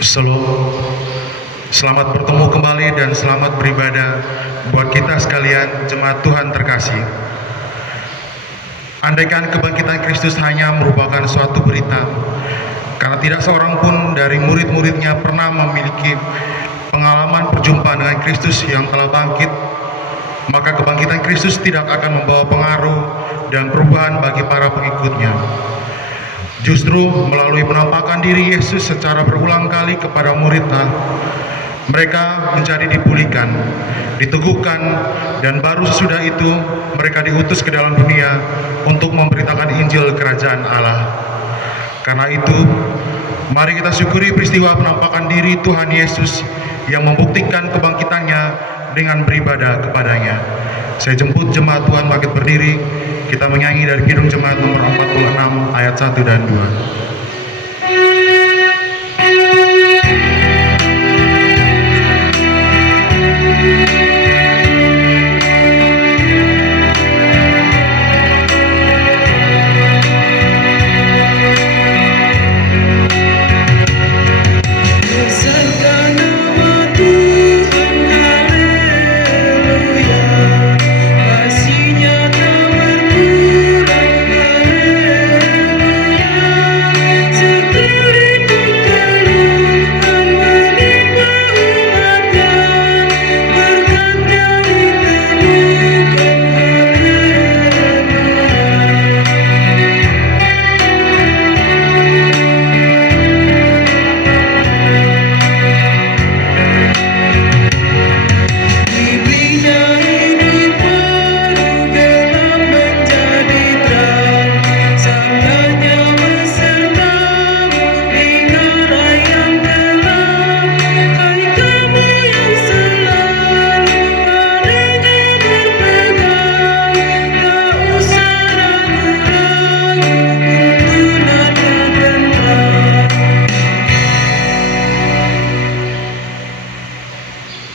Shalom, selamat bertemu kembali dan selamat beribadah buat kita sekalian jemaat Tuhan terkasih. Andaikan kebangkitan Kristus hanya merupakan suatu berita, karena tidak seorang pun dari murid-muridnya pernah memiliki pengalaman perjumpaan dengan Kristus yang telah bangkit, maka kebangkitan Kristus tidak akan membawa pengaruh dan perubahan bagi para pengikutnya. Justru melalui penampakan diri Yesus secara berulang kali kepada muridnya, mereka menjadi dipulihkan, diteguhkan, dan baru sesudah itu mereka diutus ke dalam dunia untuk memberitakan Injil Kerajaan Allah. Karena itu, mari kita syukuri peristiwa penampakan diri Tuhan Yesus yang membuktikan kebangkitannya dengan beribadah kepadanya. Saya jemput jemaat Tuhan bangkit berdiri. Kita menyanyi dari Kidung Jemaat nomor 46 ayat 1 dan 2.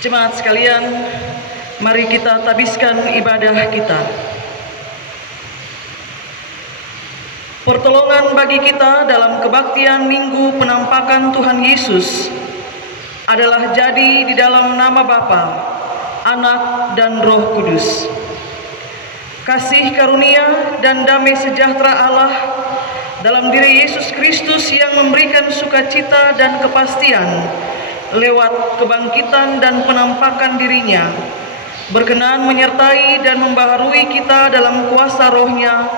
Jemaat sekalian, mari kita tabiskan ibadah kita. Pertolongan bagi kita dalam kebaktian Minggu Penampakan Tuhan Yesus adalah jadi di dalam nama Bapa, Anak, dan Roh Kudus. Kasih karunia dan damai sejahtera Allah dalam diri Yesus Kristus yang memberikan sukacita dan kepastian lewat kebangkitan dan penampakan dirinya, berkenan menyertai dan membaharui kita dalam kuasa rohnya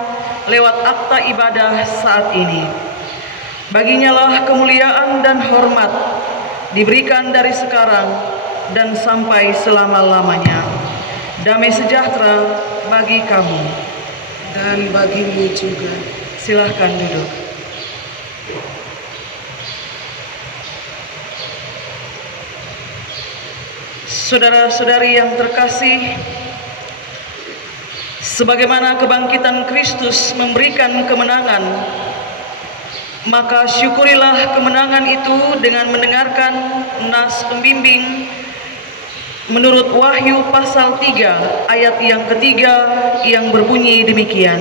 lewat akta ibadah saat ini. Baginya lah kemuliaan dan hormat diberikan dari sekarang dan sampai selama-lamanya. Damai sejahtera bagi kamu dan bagimu juga. Silahkan duduk. Saudara-saudari yang terkasih, sebagaimana kebangkitan Kristus memberikan kemenangan, maka syukurilah kemenangan itu dengan mendengarkan nas pembimbing menurut Wahyu pasal 3 ayat yang ketiga yang berbunyi demikian.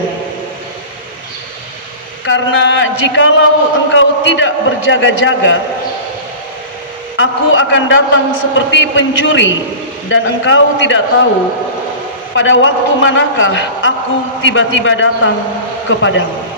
Karena jikalau engkau tidak berjaga-jaga, Aku akan datang seperti pencuri, dan engkau tidak tahu pada waktu manakah aku tiba-tiba datang kepadamu.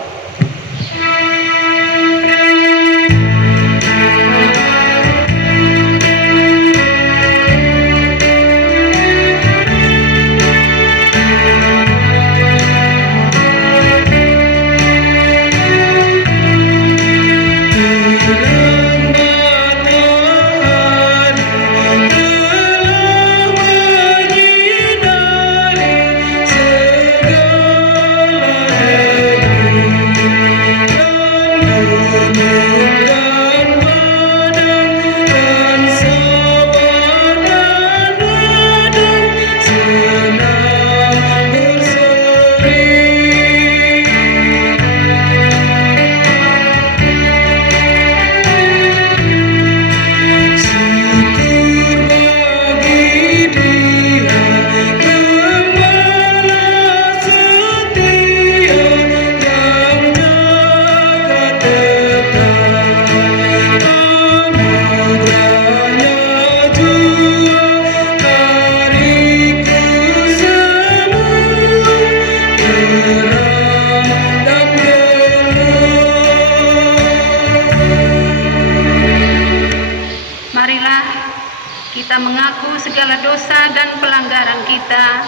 kita mengaku segala dosa dan pelanggaran kita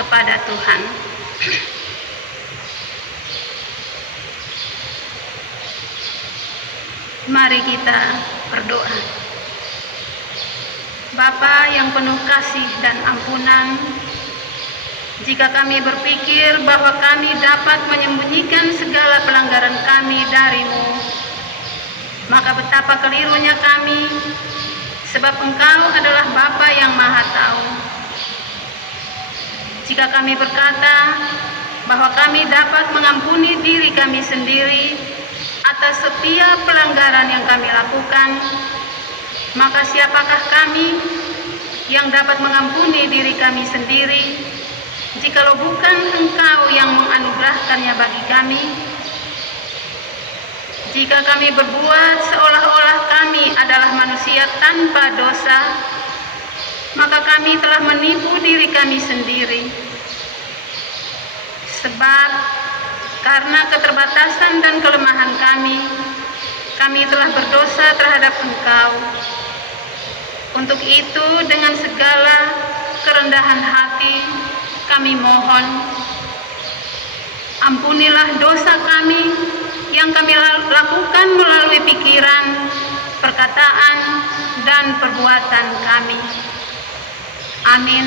kepada Tuhan. Mari kita berdoa. Bapa yang penuh kasih dan ampunan, jika kami berpikir bahwa kami dapat menyembunyikan segala pelanggaran kami dari-Mu, maka betapa kelirunya kami, sebab Engkau adalah Bapa yang Maha Tahu. Jika kami berkata bahwa kami dapat mengampuni diri kami sendiri atas setiap pelanggaran yang kami lakukan, maka siapakah kami yang dapat mengampuni diri kami sendiri jikalau bukan Engkau yang menganugerahkannya bagi kami? Jika kami berbuat seolah-olah kami adalah manusia tanpa dosa, maka kami telah menipu diri kami sendiri. Sebab karena keterbatasan dan kelemahan kami telah berdosa terhadap Engkau. Untuk itu, dengan segala kerendahan hati, kami mohon, ampunilah dosa kami yang kami lakukan melalui pikiran, perkataan, dan perbuatan kami. Amin.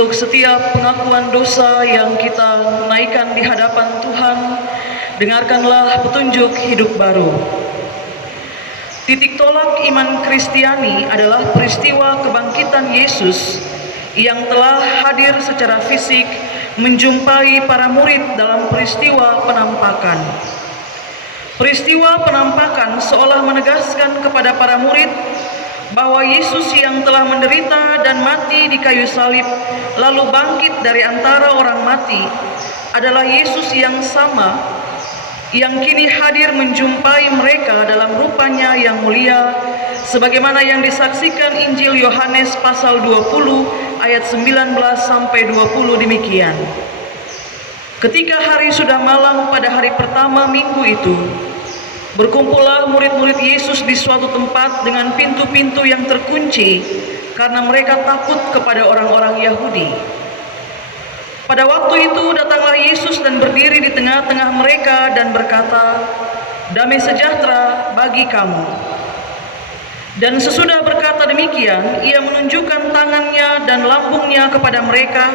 Untuk setiap pengakuan dosa yang kita naikkan di hadapan Tuhan, dengarkanlah petunjuk hidup baru. Titik tolak iman Kristiani adalah peristiwa kebangkitan Yesus yang telah hadir secara fisik menjumpai para murid dalam peristiwa penampakan. Peristiwa penampakan seolah menegaskan kepada para murid bahwa Yesus yang telah menderita dan mati di kayu salib lalu bangkit dari antara orang mati adalah Yesus yang sama yang kini hadir menjumpai mereka dalam rupanya yang mulia, sebagaimana yang disaksikan Injil Yohanes pasal 20 ayat 19 sampai 20 demikian. Ketika hari sudah malam pada hari pertama minggu itu, berkumpullah murid-murid Yesus di suatu tempat dengan pintu-pintu yang terkunci karena mereka takut kepada orang-orang Yahudi. Pada waktu itu datanglah Yesus dan berdiri di tengah-tengah mereka dan berkata, "Damai sejahtera bagi kamu." Dan sesudah berkata demikian, ia menunjukkan tangannya dan lambungnya kepada mereka,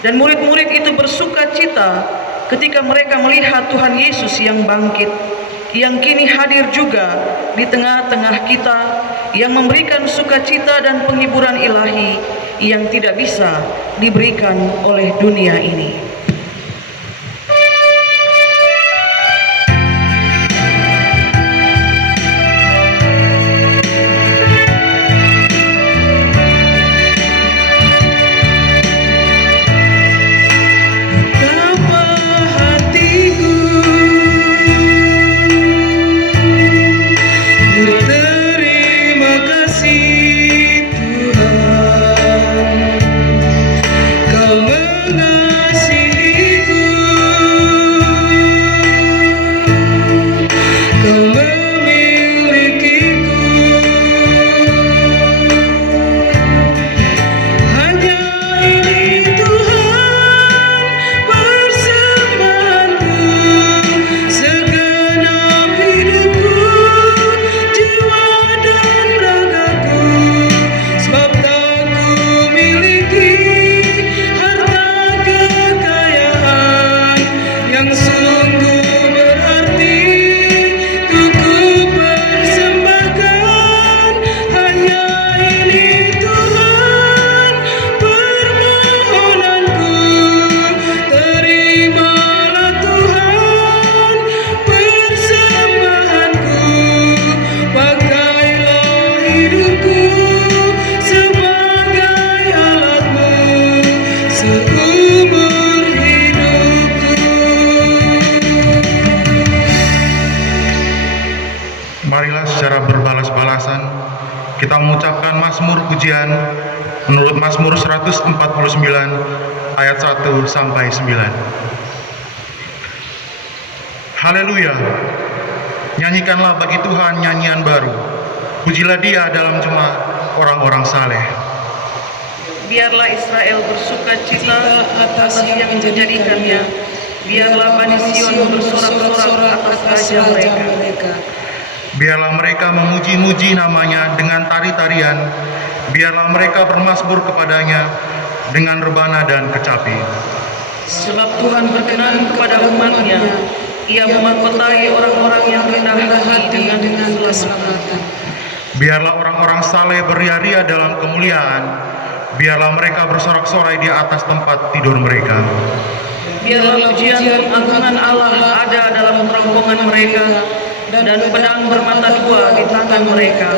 dan murid-murid itu bersuka cita ketika mereka melihat Tuhan Yesus yang bangkit, yang kini hadir juga di tengah-tengah kita, yang memberikan sukacita dan penghiburan ilahi yang tidak bisa diberikan oleh dunia ini. Marilah secara berbalas-balasan kita mengucapkan Mazmur pujian menurut Mazmur 149 ayat 1 sampai 9. Haleluya. Nyanyikanlah bagi Tuhan nyanyian baru. Pujilah Dia dalam jemaah orang-orang saleh. Biarlah Israel bersuka cita atas yang menjadikannya. Biarlah Bani Sion bersorak-sorak atas Raja mereka. Biarlah mereka memuji-muji namanya dengan tari-tarian. Biarlah mereka bermasmur kepadanya dengan rebana dan kecapi. Sebab Tuhan berkenan kepada umat-Nya. Ia memahkotai orang-orang yang rendah hati dengan keselamatan. Biarlah orang-orang saleh beria-ria dalam kemuliaan. Biarlah mereka bersorak-sorai di atas tempat tidur mereka. Biarlah pujian pengagungan Allah ada dalam rombongan mereka, dan pedang bermata dua di tangan mereka.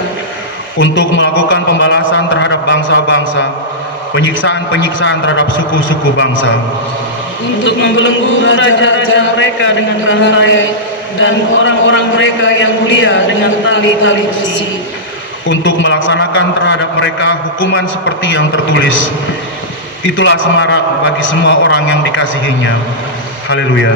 Untuk melakukan pembalasan terhadap bangsa-bangsa, penyiksaan-penyiksaan terhadap suku-suku bangsa. Untuk membelenggu raja-raja mereka dengan rantai, dan orang-orang mereka yang mulia dengan tali-tali besi. Untuk melaksanakan terhadap mereka hukuman seperti yang tertulis. Itulah semarak bagi semua orang yang dikasihinya. Haleluya.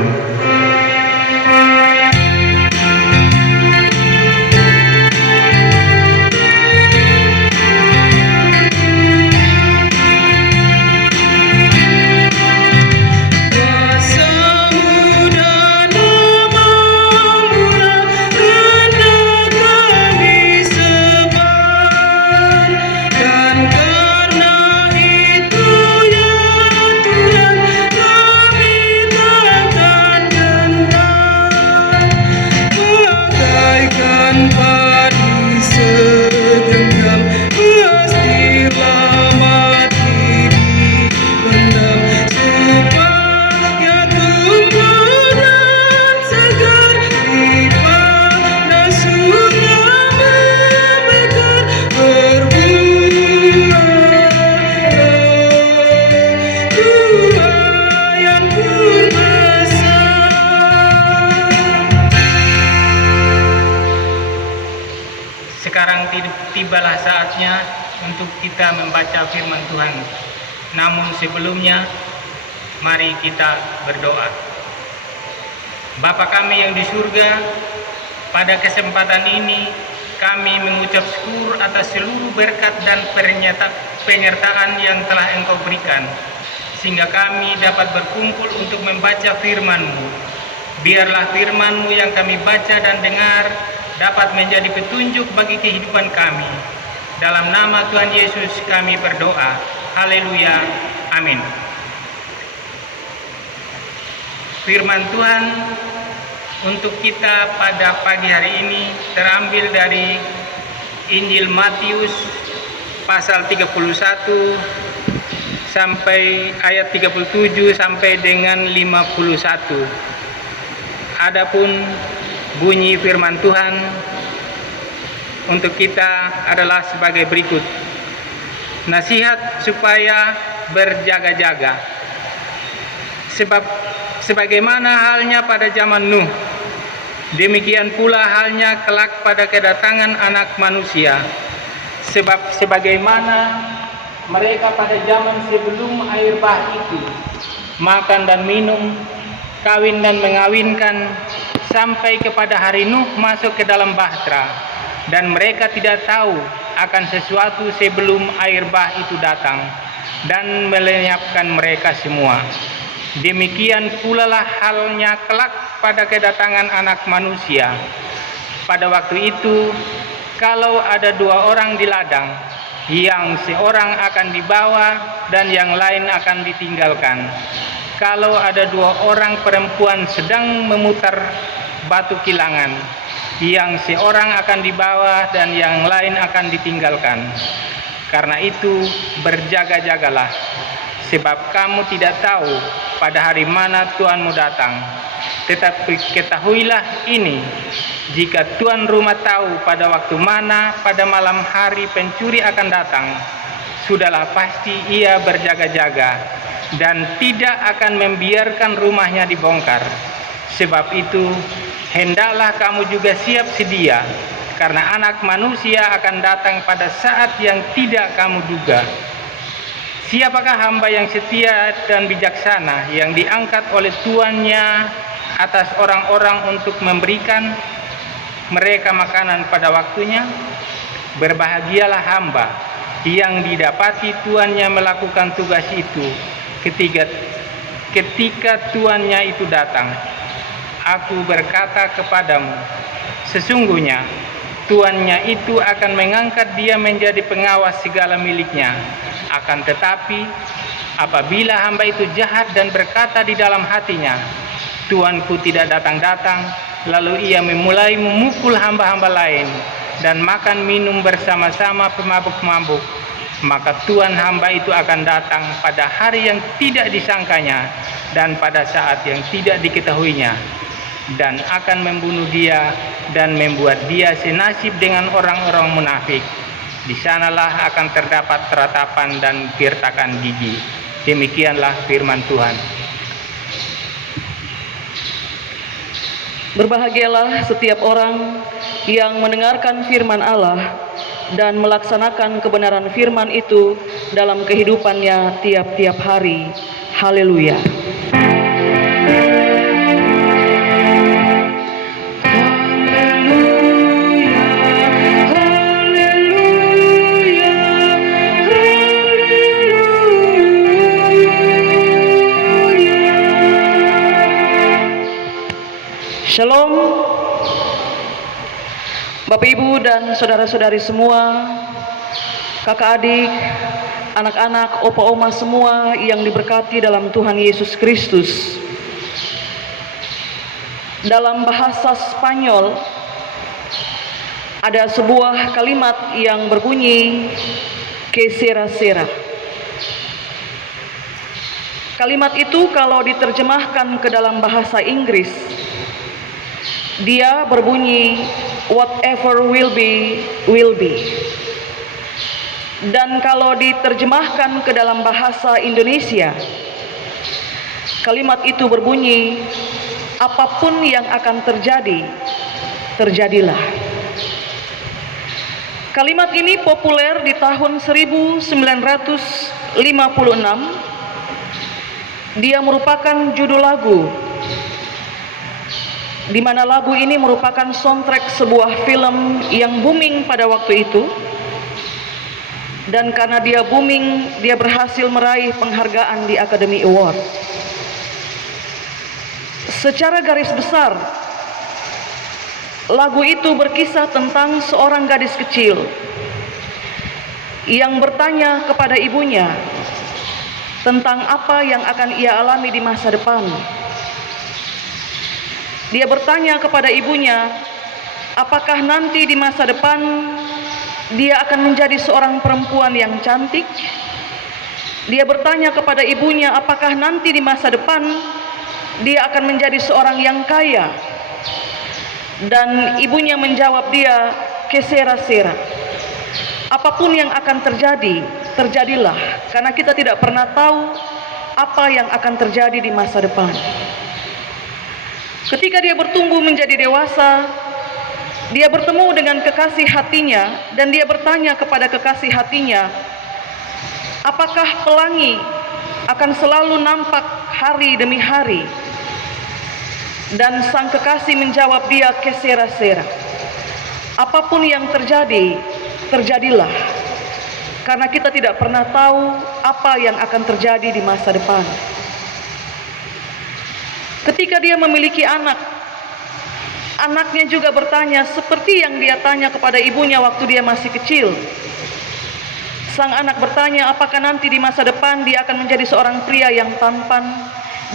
Sekarang tibalah saatnya untuk kita membaca firman Tuhan. Namun sebelumnya, mari kita berdoa. Bapa kami yang di surga, pada kesempatan ini kami mengucap syukur atas seluruh berkat dan penyertaan yang telah Engkau berikan, sehingga kami dapat berkumpul untuk membaca firman-Mu. Biarlah firman-Mu yang kami baca dan dengar dapat menjadi petunjuk bagi kehidupan kami. Dalam nama Tuhan Yesus kami berdoa. Haleluya. Amin. Firman Tuhan untuk kita pada pagi hari ini terambil dari Injil Matius pasal 31 sampai ayat 37 sampai dengan 51. Adapun bunyi firman Tuhan untuk kita adalah sebagai berikut. Nasihat supaya berjaga-jaga. Sebab sebagaimana halnya pada zaman Nuh, demikian pula halnya kelak pada kedatangan Anak Manusia. Sebab sebagaimana mereka pada zaman sebelum air bah itu makan dan minum, kawin dan mengawinkan, sampai kepada hari Nuh masuk ke dalam bahtera, dan mereka tidak tahu akan sesuatu sebelum air bah itu datang dan melenyapkan mereka semua. Demikian pula lah halnya kelak pada kedatangan Anak Manusia. Pada waktu itu, kalau ada dua orang di ladang, yang seorang akan dibawa dan yang lain akan ditinggalkan. Kalau ada dua orang perempuan sedang memutar batu kilangan, yang seorang akan dibawa dan yang lain akan ditinggalkan. Karena itu berjaga-jagalah, sebab kamu tidak tahu pada hari mana Tuhanmu datang. Tetapi ketahuilah ini, jika tuan rumah tahu pada waktu mana pada malam hari pencuri akan datang, sudahlah pasti ia berjaga-jaga dan tidak akan membiarkan rumahnya dibongkar. Sebab itu, hendaklah kamu juga siap sedia, karena Anak Manusia akan datang pada saat yang tidak kamu duga. Siapakah hamba yang setia dan bijaksana yang diangkat oleh tuannya atas orang-orang untuk memberikan mereka makanan pada waktunya? Berbahagialah hamba yang didapati tuannya melakukan tugas itu ketika tuannya itu datang. Aku berkata kepadamu, sesungguhnya tuannya itu akan mengangkat dia menjadi pengawas segala miliknya. Akan tetapi apabila hamba itu jahat dan berkata di dalam hatinya, tuanku tidak datang-datang, lalu ia memulai memukul hamba-hamba lain dan makan minum bersama-sama pemabuk-pemabuk, maka tuan hamba itu akan datang pada hari yang tidak disangkanya dan pada saat yang tidak diketahuinya, dan akan membunuh dia dan membuat dia senasib dengan orang-orang munafik. Di sanalah akan terdapat ratapan dan gertakan gigi. Demikianlah firman Tuhan. Berbahagialah setiap orang yang mendengarkan firman Allah dan melaksanakan kebenaran firman itu dalam kehidupannya tiap-tiap hari. Haleluya. Shalom, Bapak Ibu dan saudara-saudari semua, kakak adik, anak-anak, opa oma semua yang diberkati dalam Tuhan Yesus Kristus. Dalam bahasa Spanyol ada sebuah kalimat yang berbunyi que sera sera. Kalimat itu kalau diterjemahkan ke dalam bahasa Inggris, dia berbunyi whatever will be, will be. Dan kalau diterjemahkan ke dalam bahasa Indonesia, kalimat itu berbunyi apapun yang akan terjadi, terjadilah. Kalimat ini populer di tahun 1956. Dia merupakan judul lagu, di mana lagu ini merupakan soundtrack sebuah film yang booming pada waktu itu. Dan karena dia booming, dia berhasil meraih penghargaan di Academy Award. Secara garis besar, Lagu itu berkisah tentang seorang gadis kecil yang bertanya kepada ibunya tentang apa yang akan ia alami di masa depan. Dia bertanya kepada ibunya, apakah nanti di masa depan dia akan menjadi seorang perempuan yang cantik? Dia bertanya kepada ibunya, apakah nanti di masa depan dia akan menjadi seorang yang kaya? Dan ibunya menjawab dia, que sera sera. Apapun yang akan terjadi, terjadilah, karena kita tidak pernah tahu apa yang akan terjadi di masa depan. Ketika dia bertumbuh menjadi dewasa, dia bertemu dengan kekasih hatinya dan dia bertanya kepada kekasih hatinya, apakah pelangi akan selalu nampak hari demi hari? Dan sang kekasih menjawab dia, que sera sera. Apapun yang terjadi, terjadilah, karena kita tidak pernah tahu apa yang akan terjadi di masa depan. Ketika dia memiliki anak, anaknya juga bertanya seperti yang dia tanya kepada ibunya waktu dia masih kecil. Sang anak bertanya, apakah nanti di masa depan dia akan menjadi seorang pria yang tampan,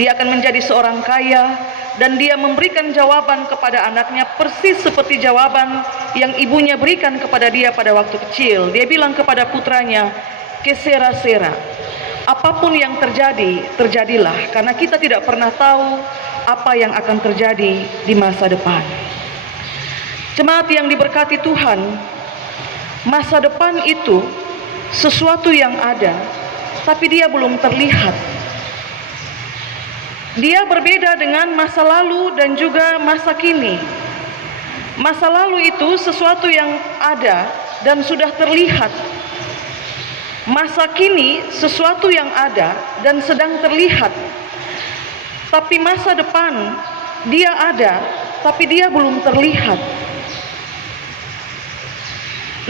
dia akan menjadi seorang kaya, dan dia memberikan jawaban kepada anaknya persis seperti jawaban yang ibunya berikan kepada dia pada waktu kecil. Dia bilang kepada putranya, que sera sera. Apapun yang terjadi, terjadilah, karena kita tidak pernah tahu apa yang akan terjadi di masa depan. Jemaat yang diberkati Tuhan, masa depan itu sesuatu yang ada, tapi dia belum terlihat. Dia berbeda dengan masa lalu dan juga masa kini. Masa lalu itu sesuatu yang ada dan sudah terlihat. Masa kini sesuatu yang ada dan sedang terlihat. Tapi masa depan dia ada, tapi dia belum terlihat.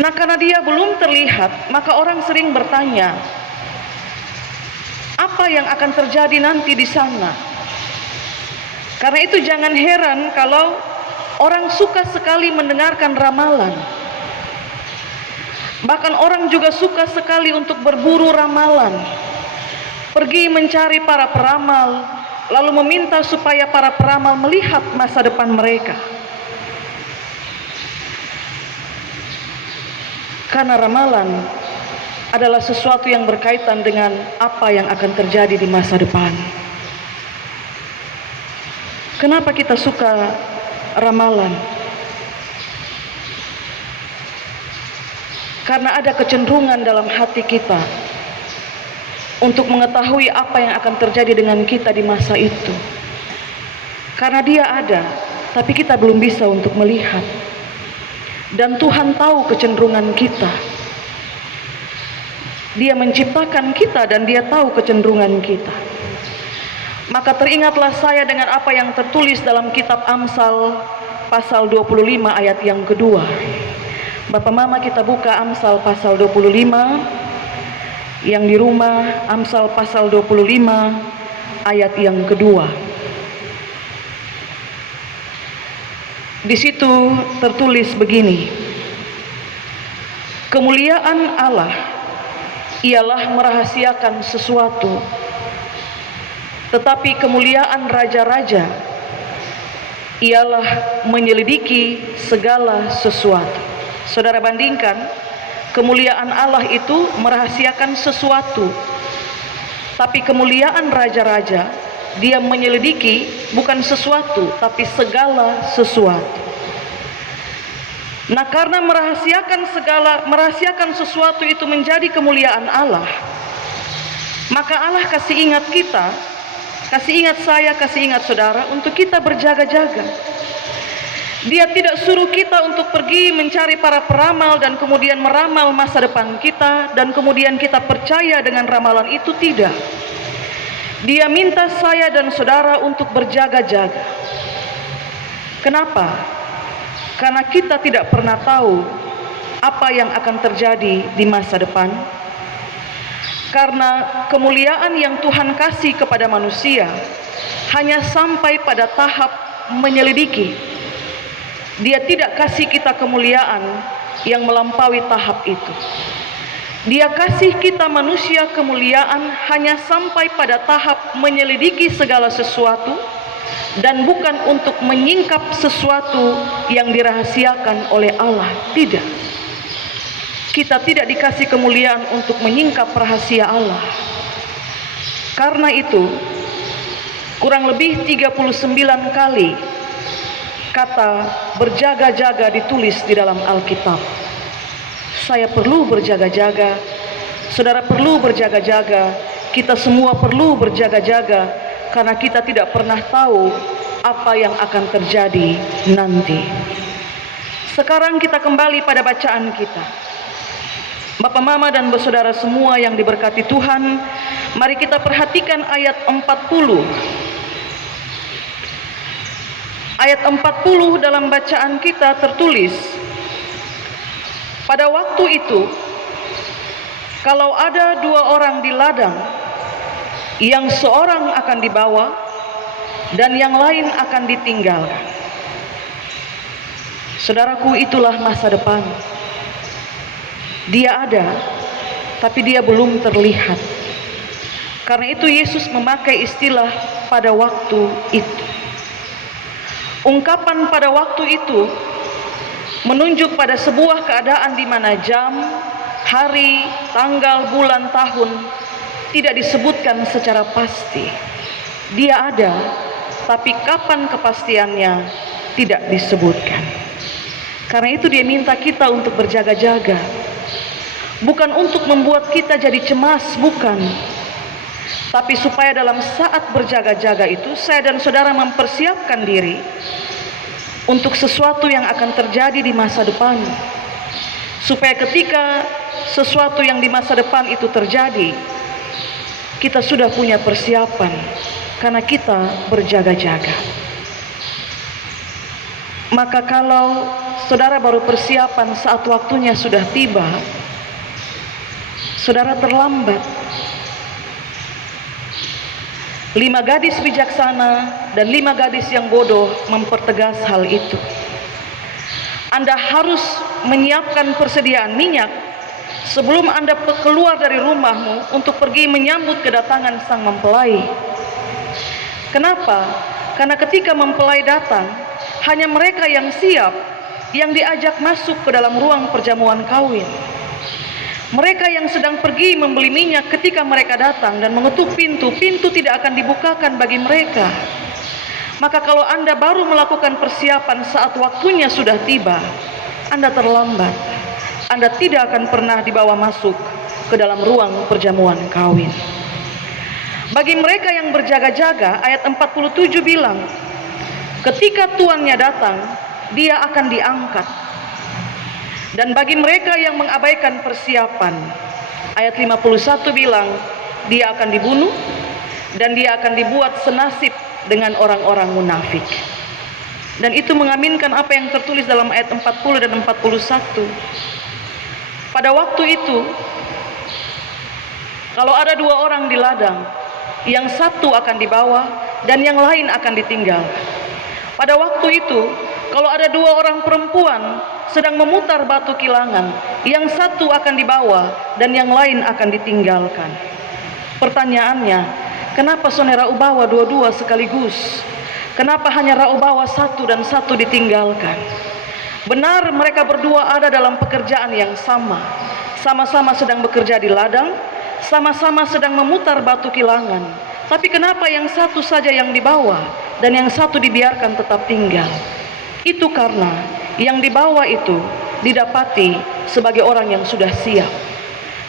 Nah, karena dia belum terlihat, maka orang sering bertanya, apa yang akan terjadi nanti di sana? Karena itu jangan heran kalau orang suka sekali mendengarkan ramalan. Bahkan orang juga suka sekali untuk berburu ramalan. Pergi mencari para peramal, lalu meminta supaya para peramal melihat masa depan mereka. Karena ramalan adalah sesuatu yang berkaitan dengan apa yang akan terjadi di masa depan. Kenapa kita suka ramalan? Karena ada kecenderungan dalam hati kita untuk mengetahui apa yang akan terjadi dengan kita di masa itu. Karena dia ada, tapi kita belum bisa untuk melihat. Dan Tuhan tahu kecenderungan kita. Dia menciptakan kita dan dia tahu kecenderungan kita. Maka teringatlah saya dengan apa yang tertulis dalam kitab Amsal pasal 25 ayat yang kedua. Bapak Mama kita buka Amsal pasal 25. Yang di rumah Amsal pasal 25 ayat yang kedua. Di situ tertulis begini. Kemuliaan Allah ialah merahasiakan sesuatu. Tetapi kemuliaan raja-raja ialah menyelidiki segala sesuatu. Saudara bandingkan, kemuliaan Allah itu merahasiakan sesuatu. Tapi kemuliaan raja-raja, dia menyelidiki bukan sesuatu, tapi segala sesuatu. Nah, karena merahasiakan sesuatu itu menjadi kemuliaan Allah, maka Allah kasih ingat kita, kasih ingat saya, kasih ingat saudara untuk kita berjaga-jaga. Dia tidak suruh kita untuk pergi mencari para peramal dan kemudian meramal masa depan kita dan kemudian kita percaya dengan ramalan itu, tidak. Dia minta saya dan saudara untuk berjaga-jaga. Kenapa? Karena kita tidak pernah tahu apa yang akan terjadi di masa depan. Karena kemuliaan yang Tuhan kasih kepada manusia hanya sampai pada tahap menyelidiki. Dia tidak kasih kita kemuliaan yang melampaui tahap itu. Dia kasih kita manusia kemuliaan hanya sampai pada tahap menyelidiki segala sesuatu dan bukan untuk menyingkap sesuatu yang dirahasiakan oleh Allah. Tidak. Kita tidak dikasih kemuliaan untuk menyingkap rahasia Allah. Karena itu, kurang lebih 39 kali kata berjaga-jaga ditulis di dalam Alkitab. Saya perlu berjaga-jaga, saudara perlu berjaga-jaga, kita semua perlu berjaga-jaga, karena kita tidak pernah tahu apa yang akan terjadi nanti. Sekarang kita kembali pada bacaan kita. Bapak, Mama, dan bersaudara semua yang diberkati Tuhan, mari kita perhatikan ayat 40. Ayat 40 dalam bacaan kita tertulis, pada waktu itu, kalau ada 2 orang di ladang, yang seorang akan dibawa dan yang lain akan ditinggalkan. Saudaraku, itulah masa depan. Dia ada, tapi dia belum terlihat. Karena itu Yesus memakai istilah pada waktu itu. Ungkapan pada waktu itu menunjuk pada sebuah keadaan di mana jam, hari, tanggal, bulan, tahun tidak disebutkan secara pasti. Dia ada, tapi kapan kepastiannya tidak disebutkan. Karena itu dia minta kita untuk berjaga-jaga. Bukan untuk membuat kita jadi cemas, bukan. Tapi supaya dalam saat berjaga-jaga itu, saya dan saudara mempersiapkan diri untuk sesuatu yang akan terjadi di masa depan. Supaya ketika sesuatu yang di masa depan itu terjadi, kita sudah punya persiapan, karena kita berjaga-jaga. Maka kalau saudara baru persiapan saat waktunya sudah tiba, saudara terlambat. 5 gadis bijaksana dan 5 gadis yang bodoh mempertegas hal itu. Anda harus menyiapkan persediaan minyak sebelum Anda keluar dari rumahmu untuk pergi menyambut kedatangan sang mempelai. Kenapa? Karena ketika mempelai datang, hanya mereka yang siap yang diajak masuk ke dalam ruang perjamuan kawin. Mereka yang sedang pergi membeli minyak, ketika mereka datang dan mengetuk pintu, pintu tidak akan dibukakan bagi mereka. Maka kalau Anda baru melakukan persiapan saat waktunya sudah tiba, Anda terlambat. Anda tidak akan pernah dibawa masuk ke dalam ruang perjamuan kawin. Bagi mereka yang berjaga-jaga, ayat 47 bilang, ketika tuannya datang, dia akan diangkat. Dan bagi mereka yang mengabaikan persiapan, ayat 51 bilang, dia akan dibunuh dan dia akan dibuat senasib dengan orang-orang munafik. Dan itu mengaminkan apa yang tertulis dalam ayat 40 dan 41. Pada waktu itu, kalau ada 2 orang di ladang, yang satu akan dibawa dan yang lain akan ditinggal. Pada waktu itu, kalau ada 2 orang perempuan sedang memutar batu kilangan, yang satu akan dibawa dan yang lain akan ditinggalkan. Pertanyaannya, kenapa saudara bawa dua-dua sekaligus? Kenapa hanya Rau bawa satu dan satu ditinggalkan? Benar, mereka berdua ada dalam pekerjaan yang sama. Sama-sama sedang bekerja di ladang, sama-sama sedang memutar batu kilangan. Tapi kenapa yang satu saja yang dibawa dan yang satu dibiarkan tetap tinggal? Itu karena yang dibawa itu didapati sebagai orang yang sudah siap.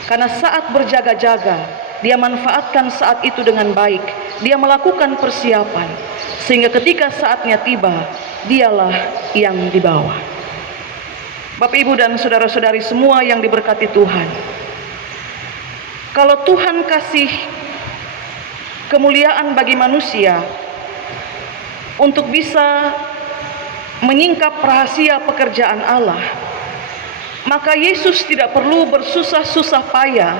Karena saat berjaga-jaga, dia manfaatkan saat itu dengan baik. Dia melakukan persiapan, sehingga ketika saatnya tiba, dialah yang dibawa. Bapak, Ibu, dan saudara-saudari semua yang diberkati Tuhan, kalau Tuhan kasih kemuliaan bagi manusia untuk bisa menyingkap rahasia pekerjaan Allah, maka Yesus tidak perlu bersusah-susah payah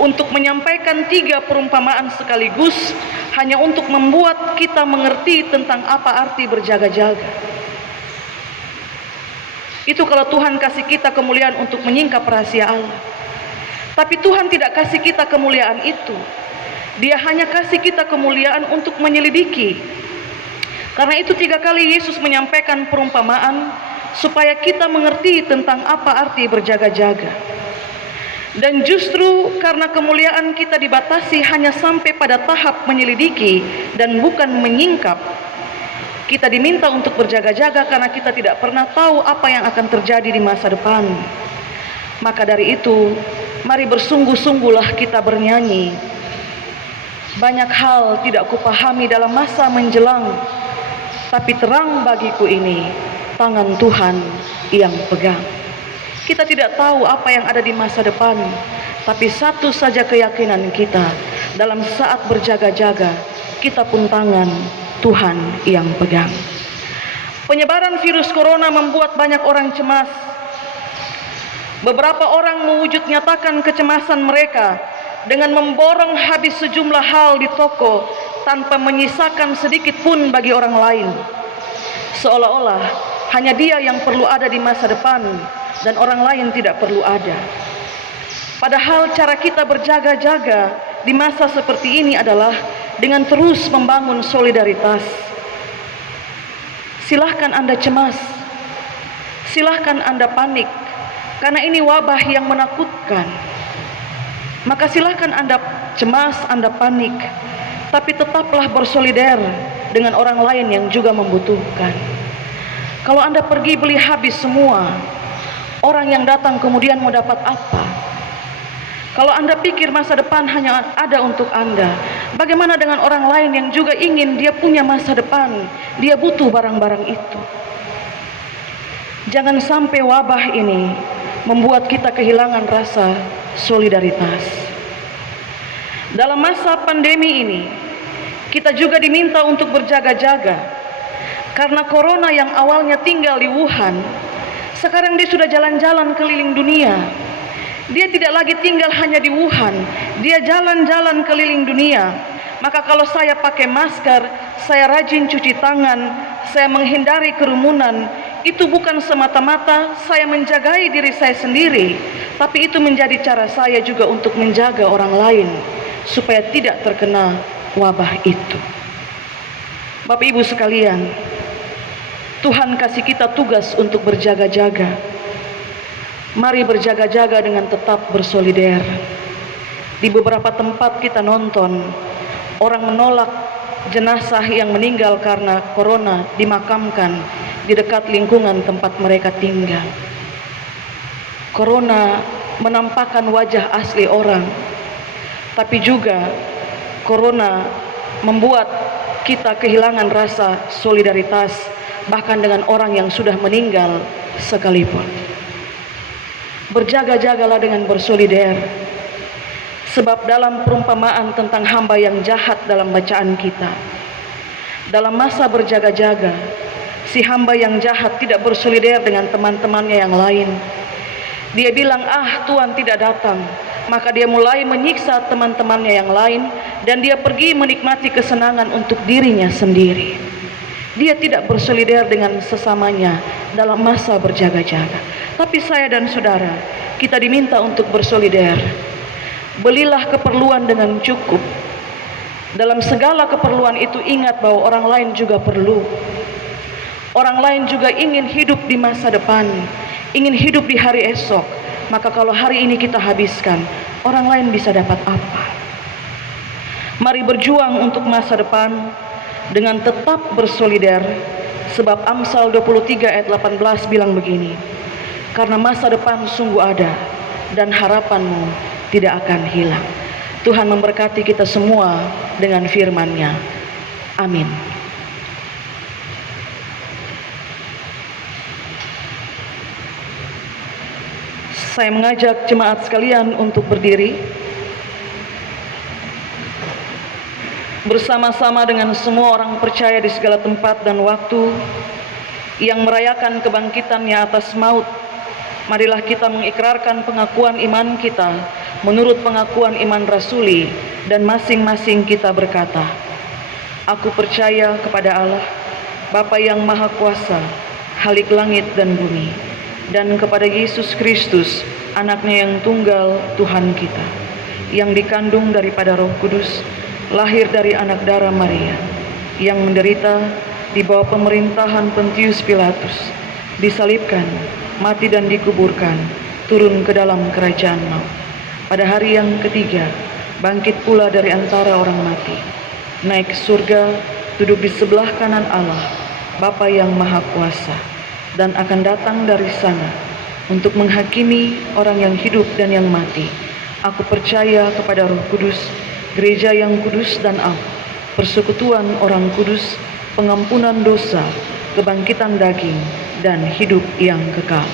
untuk menyampaikan 3 perumpamaan sekaligus hanya untuk membuat kita mengerti tentang apa arti berjaga-jaga. Itu kalau Tuhan kasih kita kemuliaan untuk menyingkap rahasia Allah. Tapi Tuhan tidak kasih kita kemuliaan itu. Dia hanya kasih kita kemuliaan untuk menyelidiki. Karena itu 3 kali Yesus menyampaikan perumpamaan supaya kita mengerti tentang apa arti berjaga-jaga. Dan justru karena kemuliaan kita dibatasi hanya sampai pada tahap menyelidiki dan bukan menyingkap, kita diminta untuk berjaga-jaga karena kita tidak pernah tahu apa yang akan terjadi di masa depan. Maka dari itu, mari bersungguh-sungguhlah kita bernyanyi. Banyak hal tidak kupahami dalam masa menjelang, tapi terang bagiku ini tangan Tuhan yang pegang. Kita tidak tahu apa yang ada di masa depan, tapi satu saja keyakinan kita, dalam saat berjaga-jaga, kita pun tangan Tuhan yang pegang. Penyebaran virus corona membuat banyak orang cemas. Beberapa orang mewujud nyatakan kecemasan mereka dengan memborong habis sejumlah hal di toko tanpa menyisakan sedikit pun bagi orang lain. Seolah-olah hanya dia yang perlu ada di masa depan dan orang lain tidak perlu ada. Padahal cara kita berjaga-jaga di masa seperti ini adalah dengan terus membangun solidaritas. Silahkan Anda cemas, silahkan Anda panik, karena ini wabah yang menakutkan. Maka silahkan Anda cemas, Anda panik, tapi tetaplah bersolidar dengan orang lain yang juga membutuhkan. Kalau Anda pergi beli habis semua, orang yang datang kemudian mau dapat apa? Kalau Anda pikir masa depan hanya ada untuk Anda, bagaimana dengan orang lain yang juga ingin dia punya masa depan, dia butuh barang-barang itu? Jangan sampai wabah ini membuat kita kehilangan rasa solidaritas. Dalam masa pandemi ini, kita juga diminta untuk berjaga-jaga, karena corona yang awalnya tinggal di Wuhan, sekarang dia sudah jalan-jalan keliling dunia. Dia tidak lagi tinggal hanya di Wuhan, dia jalan-jalan keliling dunia. Maka kalau saya pakai masker, saya rajin cuci tangan, saya menghindari kerumunan, itu bukan semata-mata saya menjagai diri saya sendiri, tapi itu menjadi cara saya juga untuk menjaga orang lain supaya tidak terkena wabah itu. Bapak Ibu sekalian, Tuhan kasih kita tugas untuk berjaga-jaga. Mari berjaga-jaga dengan tetap bersolidar. Di beberapa tempat kita nonton, orang menolak jenazah yang meninggal karena corona dimakamkan di dekat lingkungan tempat mereka tinggal. Corona menampakkan wajah asli orang, tapi juga corona membuat kita kehilangan rasa solidaritas bahkan dengan orang yang sudah meninggal sekalipun. Berjaga-jagalah dengan bersolidar, sebab dalam perumpamaan tentang hamba yang jahat dalam bacaan kita, dalam masa berjaga-jaga, si hamba yang jahat tidak bersolidar dengan teman-temannya yang lain. Dia bilang, Tuhan tidak datang. Maka dia mulai menyiksa teman-temannya yang lain, dan dia pergi menikmati kesenangan untuk dirinya sendiri. Dia tidak bersolidar dengan sesamanya dalam masa berjaga-jaga. Tapi saya dan saudara, kita diminta untuk bersolidar. Belilah keperluan dengan cukup. Dalam segala keperluan itu ingat bahwa orang lain juga perlu. Orang lain juga ingin hidup di masa depan, ingin hidup di hari esok. Maka kalau hari ini kita habiskan, orang lain bisa dapat apa? Mari berjuang untuk masa depan dengan tetap bersolidar, sebab Amsal 23 ayat 18 bilang begini, karena masa depan sungguh ada dan harapanmu tidak akan hilang. Tuhan memberkati kita semua dengan firman-Nya. Amin. Saya mengajak jemaat sekalian untuk berdiri bersama-sama dengan semua orang percaya di segala tempat dan waktu yang merayakan kebangkitannya atas maut. Marilah kita mengikrarkan pengakuan iman kita menurut pengakuan iman rasuli, dan masing-masing kita berkata, Aku percaya kepada Allah, Bapa yang Maha Kuasa, Khalik langit dan bumi, dan kepada Yesus Kristus, anaknya yang tunggal Tuhan kita, yang dikandung daripada Roh Kudus, lahir dari anak darah Maria, yang menderita di bawah pemerintahan Pontius Pilatus, disalibkan, mati dan dikuburkan, turun ke dalam kerajaan maut. Pada hari yang ketiga, bangkit pula dari antara orang mati, naik ke surga, duduk di sebelah kanan Allah, Bapa yang Maha Kuasa, dan akan datang dari sana untuk menghakimi orang yang hidup dan yang mati. Aku percaya kepada Roh Kudus, gereja yang kudus dan am, persekutuan orang kudus, pengampunan dosa, kebangkitan daging, dan hidup yang kekal.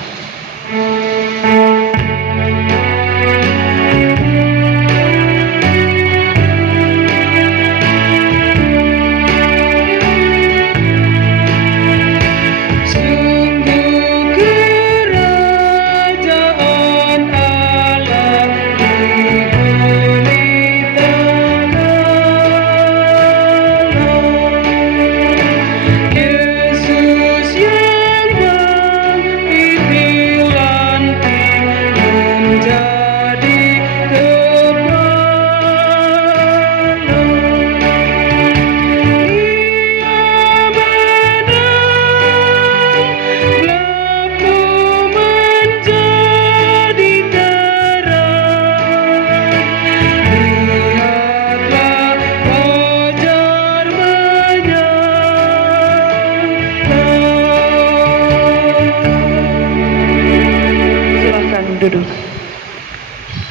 Duduk.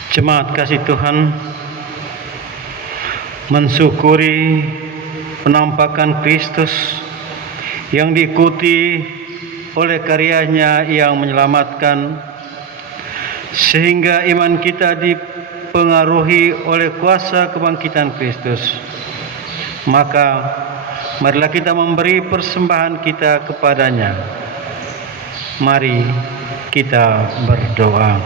Jemaat kasih Tuhan, mensyukuri penampakan Kristus yang diikuti oleh karyanya yang menyelamatkan, sehingga iman kita dipengaruhi oleh kuasa kebangkitan Kristus. Maka marilah kita memberi persembahan kita kepadanya. Mari kita berdoa.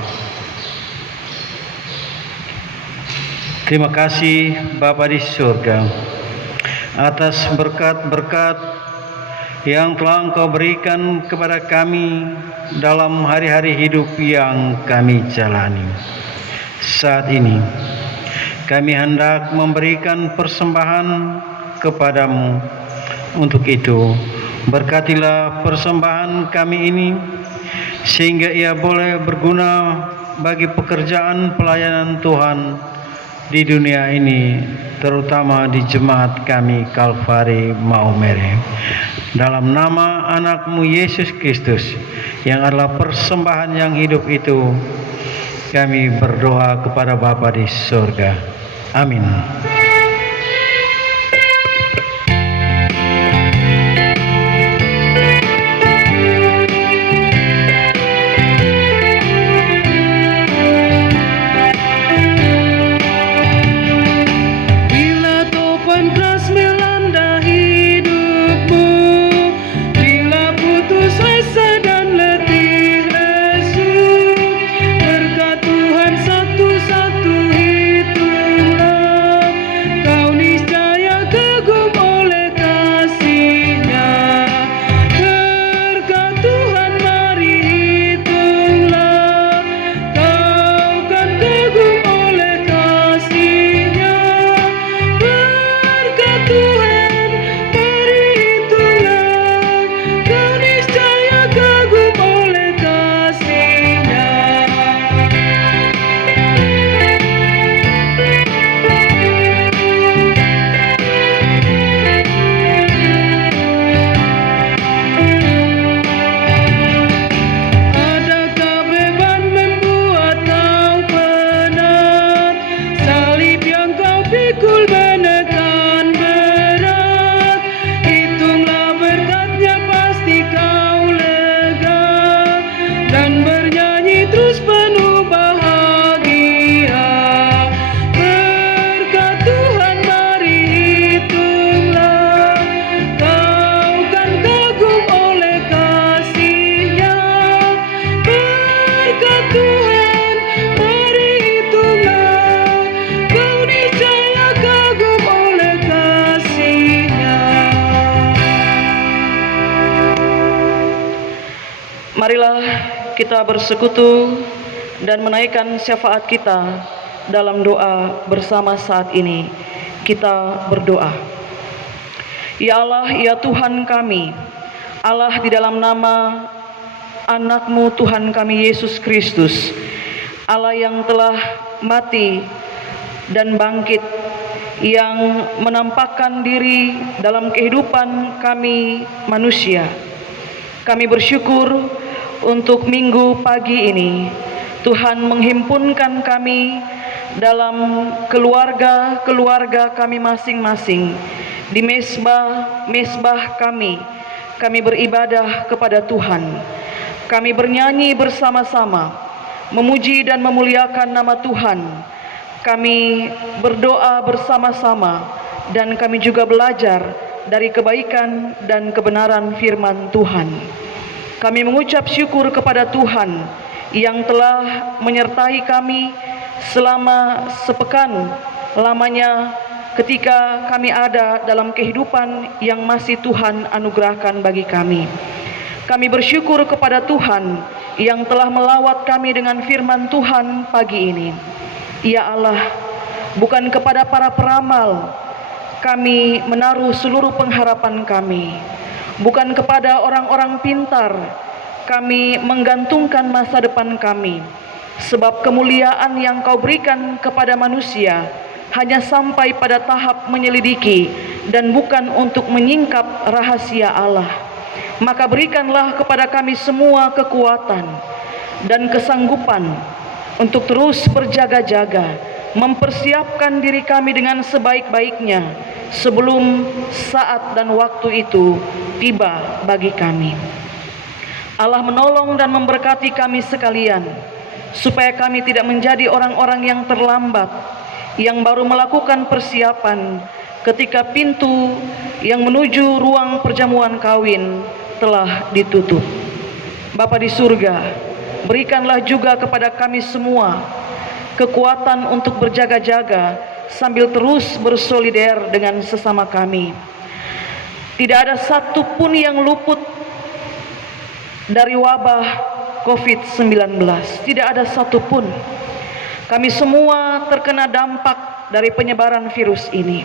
Terima kasih Bapa di surga atas berkat-berkat yang telah Engkau berikan kepada kami dalam hari-hari hidup yang kami jalani. Saat ini kami hendak memberikan persembahan kepadamu. Untuk itu, berkatilah persembahan kami ini, sehingga ia boleh berguna bagi pekerjaan pelayanan Tuhan di dunia ini, terutama di jemaat kami Kalvari Maumere. Dalam nama anak-Mu Yesus Kristus yang adalah persembahan yang hidup itu, kami berdoa kepada Bapa di surga. Amin. Marilah kita bersekutu dan menaikkan syafaat kita dalam doa bersama saat ini. Kita berdoa. Ya Allah, ya Tuhan kami, Allah di dalam nama Anak-Mu Tuhan kami Yesus Kristus, Allah yang telah mati dan bangkit, yang menampakkan diri dalam kehidupan kami manusia. Kami bersyukur untuk minggu pagi ini Tuhan menghimpunkan kami dalam keluarga kami masing-masing di mesbah kami beribadah kepada Tuhan. Kami bernyanyi bersama-sama, memuji dan memuliakan nama Tuhan. Kami berdoa bersama-sama dan kami juga belajar dari kebaikan dan kebenaran firman Tuhan. Kami mengucap syukur kepada Tuhan yang telah menyertai kami selama sepekan lamanya ketika kami ada dalam kehidupan yang masih Tuhan anugerahkan bagi kami. Kami bersyukur kepada Tuhan yang telah melawat kami dengan firman Tuhan pagi ini. Ya Allah, bukan kepada para peramal kami menaruh seluruh pengharapan kami, bukan kepada orang-orang pintar kami menggantungkan masa depan kami, sebab kemuliaan yang Kau berikan kepada manusia hanya sampai pada tahap menyelidiki dan bukan untuk menyingkap rahasia Allah. Maka berikanlah kepada kami semua kekuatan dan kesanggupan untuk terus berjaga-jaga, mempersiapkan diri kami dengan sebaik-baiknya sebelum saat dan waktu itu tiba bagi kami. Allah menolong dan memberkati kami sekalian, supaya kami tidak menjadi orang-orang yang terlambat, yang baru melakukan persiapan ketika pintu yang menuju ruang perjamuan kawin telah ditutup. Bapa di surga, berikanlah juga kepada kami semua kekuatan untuk berjaga-jaga sambil terus bersolider dengan sesama kami. Tidak ada satupun yang luput dari wabah COVID-19. Tidak ada satupun. Kami semua terkena dampak dari penyebaran virus ini.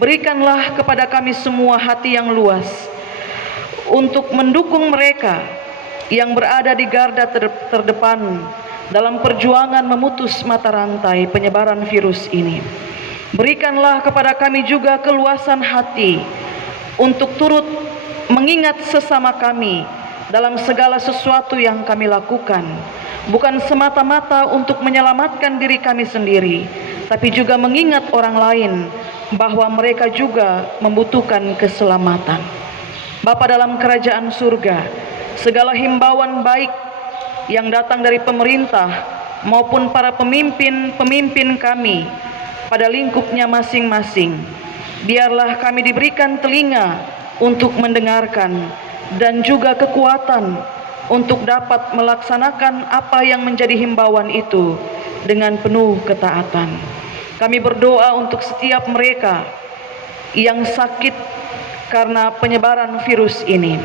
Berikanlah kepada kami semua hati yang luas untuk mendukung mereka yang berada di garda terdepan dalam perjuangan memutus mata rantai penyebaran virus ini. Berikanlah kepada kami juga keluasan hati untuk turut mengingat sesama kami dalam segala sesuatu yang kami lakukan, bukan semata-mata untuk menyelamatkan diri kami sendiri, tapi juga mengingat orang lain bahwa mereka juga membutuhkan keselamatan. Bapa dalam kerajaan surga, segala himbauan baik yang datang dari pemerintah maupun para pemimpin kami pada lingkupnya masing-masing, biarlah kami diberikan telinga untuk mendengarkan dan juga kekuatan untuk dapat melaksanakan apa yang menjadi himbauan itu dengan penuh ketaatan. Kami berdoa untuk setiap mereka yang sakit karena penyebaran virus ini.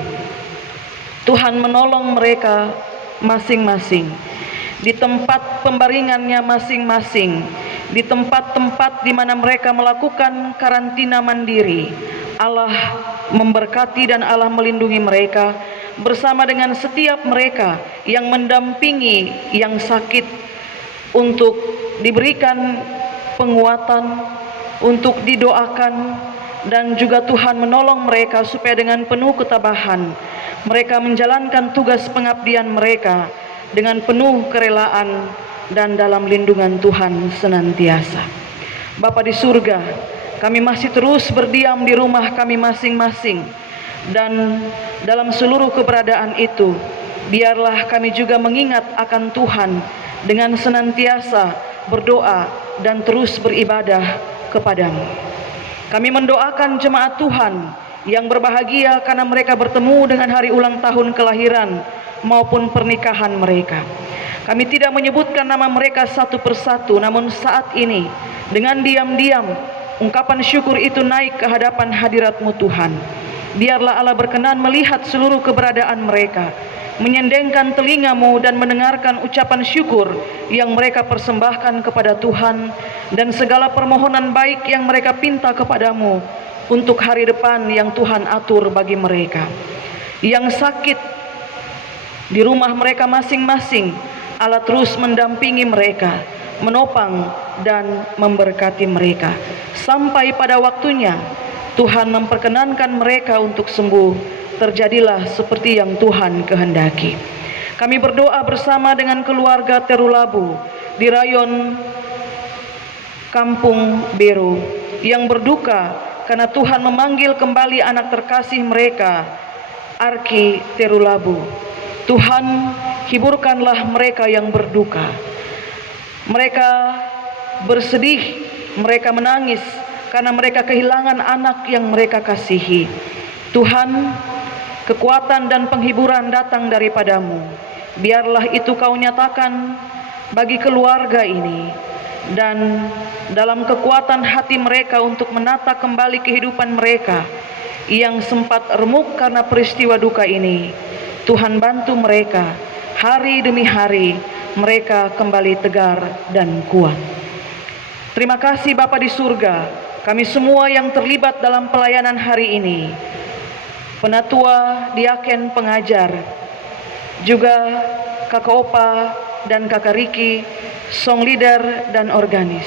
Tuhan menolong mereka masing-masing di tempat pembaringannya masing-masing, di tempat-tempat di mana mereka melakukan karantina mandiri. Allah memberkati dan Allah melindungi mereka bersama dengan setiap mereka yang mendampingi yang sakit, untuk diberikan penguatan, untuk didoakan, dan juga Tuhan menolong mereka supaya dengan penuh ketabahan mereka menjalankan tugas pengabdian mereka dengan penuh kerelaan dan dalam lindungan Tuhan senantiasa. Bapa di surga, kami masih terus berdiam di rumah kami masing-masing, dan dalam seluruh keberadaan itu biarlah kami juga mengingat akan Tuhan dengan senantiasa berdoa dan terus beribadah kepadamu. Kami mendoakan jemaat Tuhan yang berbahagia karena mereka bertemu dengan hari ulang tahun kelahiran maupun pernikahan mereka. Kami tidak menyebutkan nama mereka satu persatu, namun saat ini dengan diam-diam ungkapan syukur itu naik ke hadapan hadirat-Mu Tuhan. Biarlah Allah berkenan melihat seluruh keberadaan mereka, menyendengkan telingamu dan mendengarkan ucapan syukur yang mereka persembahkan kepada Tuhan dan segala permohonan baik yang mereka pinta kepadamu untuk hari depan yang Tuhan atur bagi mereka. Yang sakit di rumah mereka masing-masing, Allah terus mendampingi mereka, menopang dan memberkati mereka. Sampai pada waktunya Tuhan memperkenankan mereka untuk sembuh, terjadilah seperti yang Tuhan kehendaki. Kami berdoa bersama dengan keluarga Terulabu di rayon Kampung Beru yang berduka karena Tuhan memanggil kembali anak terkasih mereka, Arki Terulabu. Tuhan, hiburkanlah mereka yang berduka. Mereka bersedih, mereka menangis karena mereka kehilangan anak yang mereka kasihi. Tuhan, kekuatan dan penghiburan datang daripadamu. Biarlah itu kau nyatakan bagi keluarga ini, dan dalam kekuatan hati mereka untuk menata kembali kehidupan mereka yang sempat remuk karena peristiwa duka ini. Tuhan bantu mereka, hari demi hari mereka kembali tegar dan kuat. Terima kasih Bapa di surga, kami semua yang terlibat dalam pelayanan hari ini, penatua, diaken, pengajar, juga Kakak Opa dan Kakak Riki, song leader dan organis.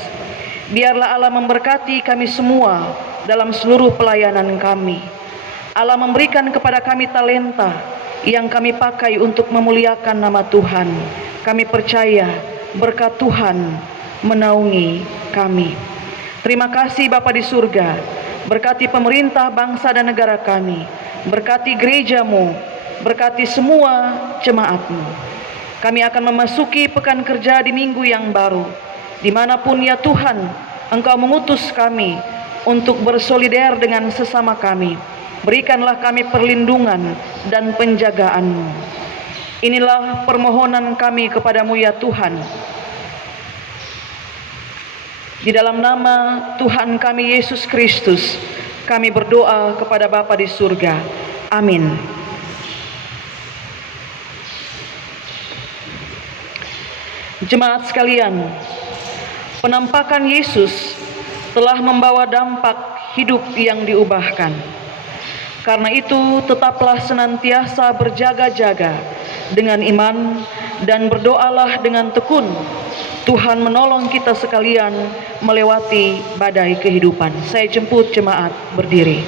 Biarlah Allah memberkati kami semua dalam seluruh pelayanan kami. Allah memberikan kepada kami talenta yang kami pakai untuk memuliakan nama Tuhan. Kami percaya berkat Tuhan menaungi kami. Terima kasih Bapa di surga, berkati pemerintah bangsa dan negara kami, berkati gerejamu, berkati semua jemaatmu. Kami akan memasuki pekan kerja di minggu yang baru, dimanapun ya Tuhan Engkau mengutus kami untuk bersolidar dengan sesama kami. Berikanlah kami perlindungan dan penjagaan-Mu. Inilah permohonan kami kepadamu ya Tuhan. Di dalam nama Tuhan kami Yesus Kristus, kami berdoa kepada Bapa di surga. Amin. Jemaat sekalian, penampakan Yesus telah membawa dampak hidup yang diubahkan. Karena itu, tetaplah senantiasa berjaga-jaga dengan iman dan berdoalah dengan tekun. Tuhan menolong kita sekalian melewati badai kehidupan. Saya jemput jemaat berdiri.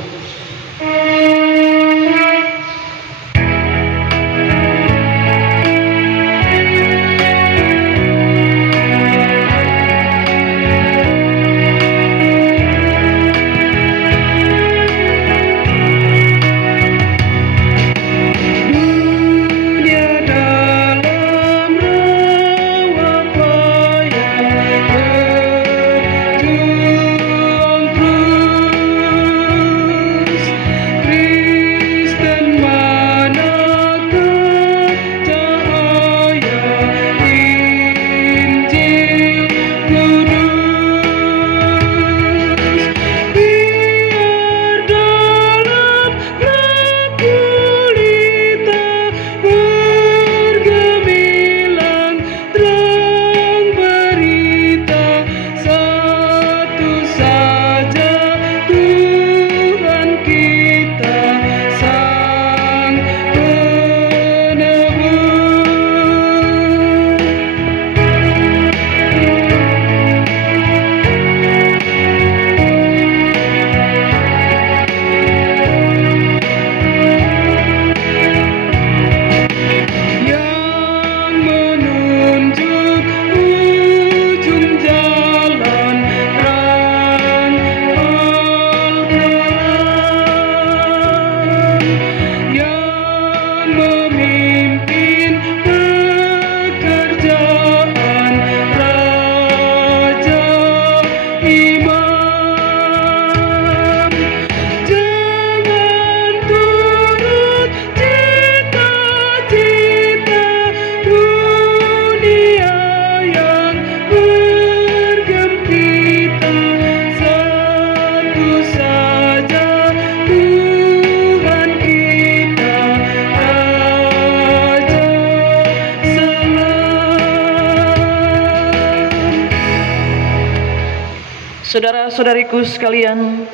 Saudara-saudariku sekalian,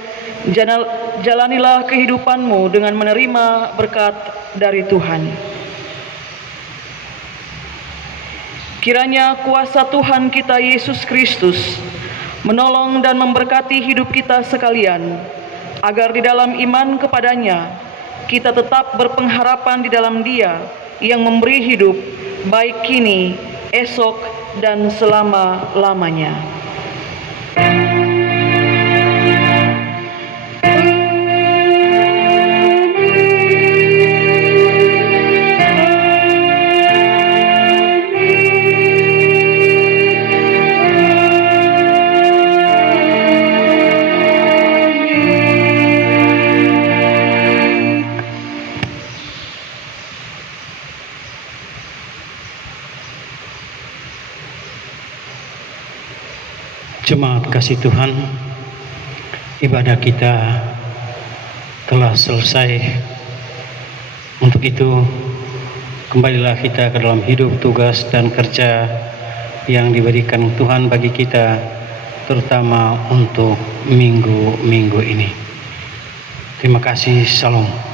jalanilah kehidupanmu dengan menerima berkat dari Tuhan. Kiranya kuasa Tuhan kita Yesus Kristus menolong dan memberkati hidup kita sekalian, agar di dalam iman kepadanya kita tetap berpengharapan di dalam Dia yang memberi hidup baik kini, esok, dan selama-lamanya. Jemaat kasih Tuhan, ibadah kita telah selesai. Untuk itu, kembalilah kita ke dalam hidup, tugas, dan kerja yang diberikan Tuhan bagi kita, terutama untuk minggu-minggu ini. Terima kasih, Salam.